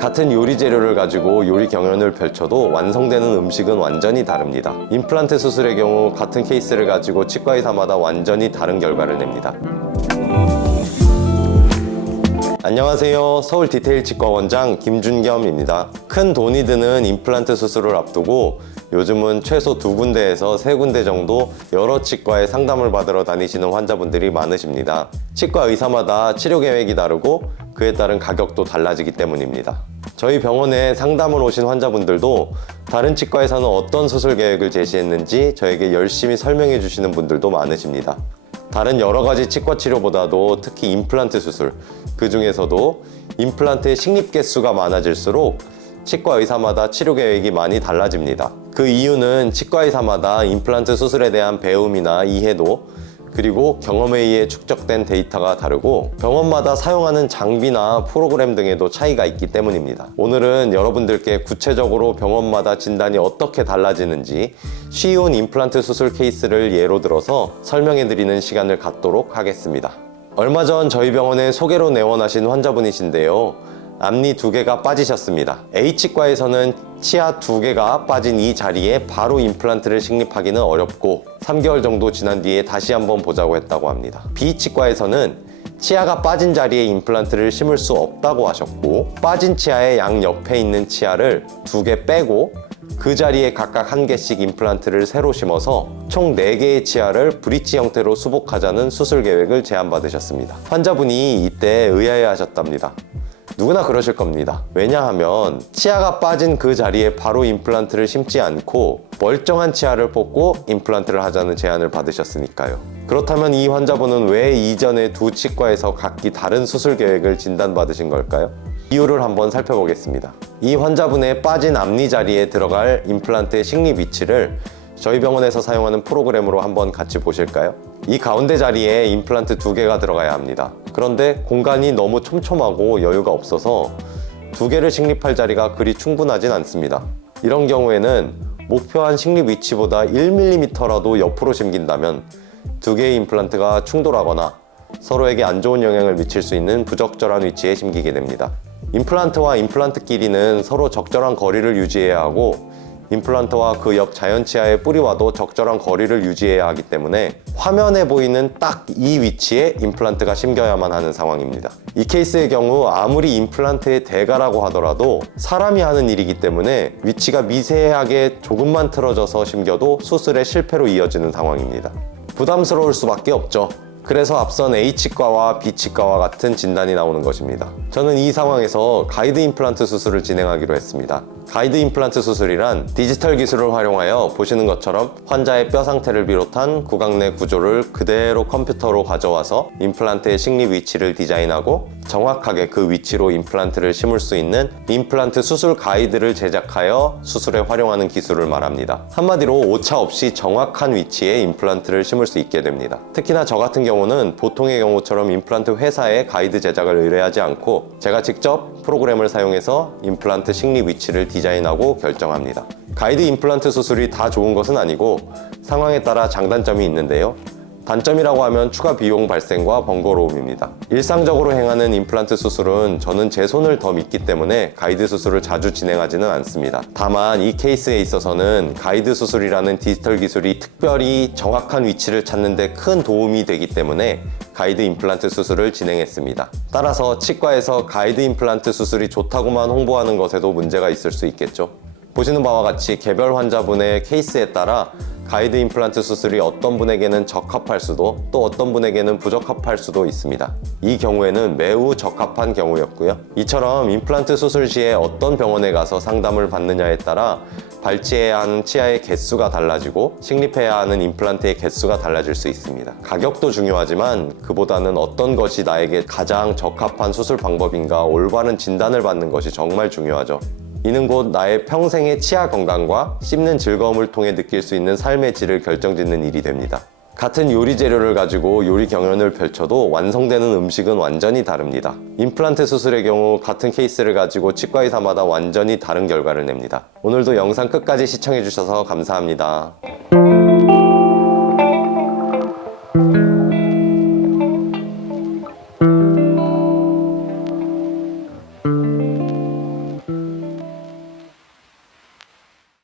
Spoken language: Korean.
같은 요리 재료를 가지고 요리 경연을 펼쳐도 완성되는 음식은 완전히 다릅니다. 임플란트 수술의 경우 같은 케이스를 가지고 치과 의사마다 완전히 다른 결과를 냅니다. 안녕하세요. 서울 디테일 치과 원장 김준겸입니다. 큰 돈이 드는 임플란트 수술을 앞두고 요즘은 최소 2군데에서 3군데 정도 여러 치과에 상담을 받으러 다니시는 환자분들이 많으십니다. 치과 의사마다 치료 계획이 다르고 그에 따른 가격도 달라지기 때문입니다. 저희 병원에 상담을 오신 환자분들도 다른 치과에서는 어떤 수술 계획을 제시했는지 저에게 열심히 설명해 주시는 분들도 많으십니다. 다른 여러 가지 치과 치료보다도 특히 임플란트 수술, 그 중에서도 임플란트의 식립 개수가 많아질수록 치과 의사마다 치료 계획이 많이 달라집니다. 그 이유는 치과 의사마다 임플란트 수술에 대한 배움이나 이해도 그리고 경험에 의해 축적된 데이터가 다르고 병원마다 사용하는 장비나 프로그램 등에도 차이가 있기 때문입니다. 오늘은 여러분들께 구체적으로 병원마다 진단이 어떻게 달라지는지 쉬운 임플란트 수술 케이스를 예로 들어서 설명해 드리는 시간을 갖도록 하겠습니다. 얼마 전 저희 병원에 소개로 내원하신 환자분이신데요. 앞니 2개가 빠지셨습니다. A치과에서는 치아 2개가 빠진 이 자리에 바로 임플란트를 식립하기는 어렵고 3개월 정도 지난 뒤에 다시 한번 보자고 했다고 합니다. B치과에서는 치아가 빠진 자리에 임플란트를 심을 수 없다고 하셨고 빠진 치아의 양옆에 있는 치아를 2개 빼고 그 자리에 각각 1개씩 임플란트를 새로 심어서 총 4개의 치아를 브릿지 형태로 수복하자는 수술 계획을 제안받으셨습니다. 환자분이 이때 의아해하셨답니다. 누구나 그러실 겁니다. 왜냐하면 치아가 빠진 그 자리에 바로 임플란트를 심지 않고 멀쩡한 치아를 뽑고 임플란트를 하자는 제안을 받으셨으니까요. 그렇다면 이 환자분은 왜 이전에 두 치과에서 각기 다른 수술 계획을 진단받으신 걸까요? 이유를 한번 살펴보겠습니다. 이 환자분의 빠진 앞니 자리에 들어갈 임플란트의 식립 위치를 저희 병원에서 사용하는 프로그램으로 한번 같이 보실까요? 이 가운데 자리에 임플란트 2개가 들어가야 합니다. 그런데 공간이 너무 촘촘하고 여유가 없어서 2개를 식립할 자리가 그리 충분하진 않습니다. 이런 경우에는 목표한 식립 위치보다 1mm라도 옆으로 심긴다면 2개의 임플란트가 충돌하거나 서로에게 안 좋은 영향을 미칠 수 있는 부적절한 위치에 심기게 됩니다. 임플란트와 임플란트끼리는 서로 적절한 거리를 유지해야 하고 임플란트와 그 옆 자연치아의 뿌리와도 적절한 거리를 유지해야 하기 때문에 화면에 보이는 딱 이 위치에 임플란트가 심겨야만 하는 상황입니다. 이 케이스의 경우 아무리 임플란트의 대가라고 하더라도 사람이 하는 일이기 때문에 위치가 미세하게 조금만 틀어져서 심겨도 수술의 실패로 이어지는 상황입니다. 부담스러울 수밖에 없죠. 그래서 앞선 A치과와 B치과와 같은 진단이 나오는 것입니다. 저는 이 상황에서 가이드 임플란트 수술을 진행하기로 했습니다. 가이드 임플란트 수술이란 디지털 기술을 활용하여 보시는 것처럼 환자의 뼈 상태를 비롯한 구강 내 구조를 그대로 컴퓨터로 가져와서 임플란트의 식립 위치를 디자인하고 정확하게 그 위치로 임플란트를 심을 수 있는 임플란트 수술 가이드를 제작하여 수술에 활용하는 기술을 말합니다. 한마디로 오차 없이 정확한 위치에 임플란트를 심을 수 있게 됩니다. 특히나 저 같은 경우는 보통의 경우처럼 임플란트 회사에 가이드 제작을 의뢰하지 않고 제가 직접 프로그램을 사용해서 임플란트 식립 위치를 디자인하고 결정합니다. 가이드 임플란트 수술이 다 좋은 것은 아니고 상황에 따라 장단점이 있는데요. 단점이라고 하면 추가 비용 발생과 번거로움입니다. 일상적으로 행하는 임플란트 수술은 저는 제 손을 더 믿기 때문에 가이드 수술을 자주 진행하지는 않습니다. 다만 이 케이스에 있어서는 가이드 수술이라는 디지털 기술이 특별히 정확한 위치를 찾는 데 큰 도움이 되기 때문에 가이드 임플란트 수술을 진행했습니다. 따라서 치과에서 가이드 임플란트 수술이 좋다고만 홍보하는 것에도 문제가 있을 수 있겠죠. 보시는 바와 같이 개별 환자분의 케이스에 따라 가이드 임플란트 수술이 어떤 분에게는 적합할 수도 또 어떤 분에게는 부적합할 수도 있습니다. 이 경우에는 매우 적합한 경우였고요. 이처럼 임플란트 수술 시에 어떤 병원에 가서 상담을 받느냐에 따라 발치해야 하는 치아의 개수가 달라지고 식립해야 하는 임플란트의 개수가 달라질 수 있습니다. 가격도 중요하지만 그보다는 어떤 것이 나에게 가장 적합한 수술 방법인가 올바른 진단을 받는 것이 정말 중요하죠. 이는 곧 나의 평생의 치아 건강과 씹는 즐거움을 통해 느낄 수 있는 삶의 질을 결정짓는 일이 됩니다. 같은 요리 재료를 가지고 요리 경연을 펼쳐도 완성되는 음식은 완전히 다릅니다. 임플란트 수술의 경우 같은 케이스를 가지고 치과 의사마다 완전히 다른 결과를 냅니다. 오늘도 영상 끝까지 시청해주셔서 감사합니다.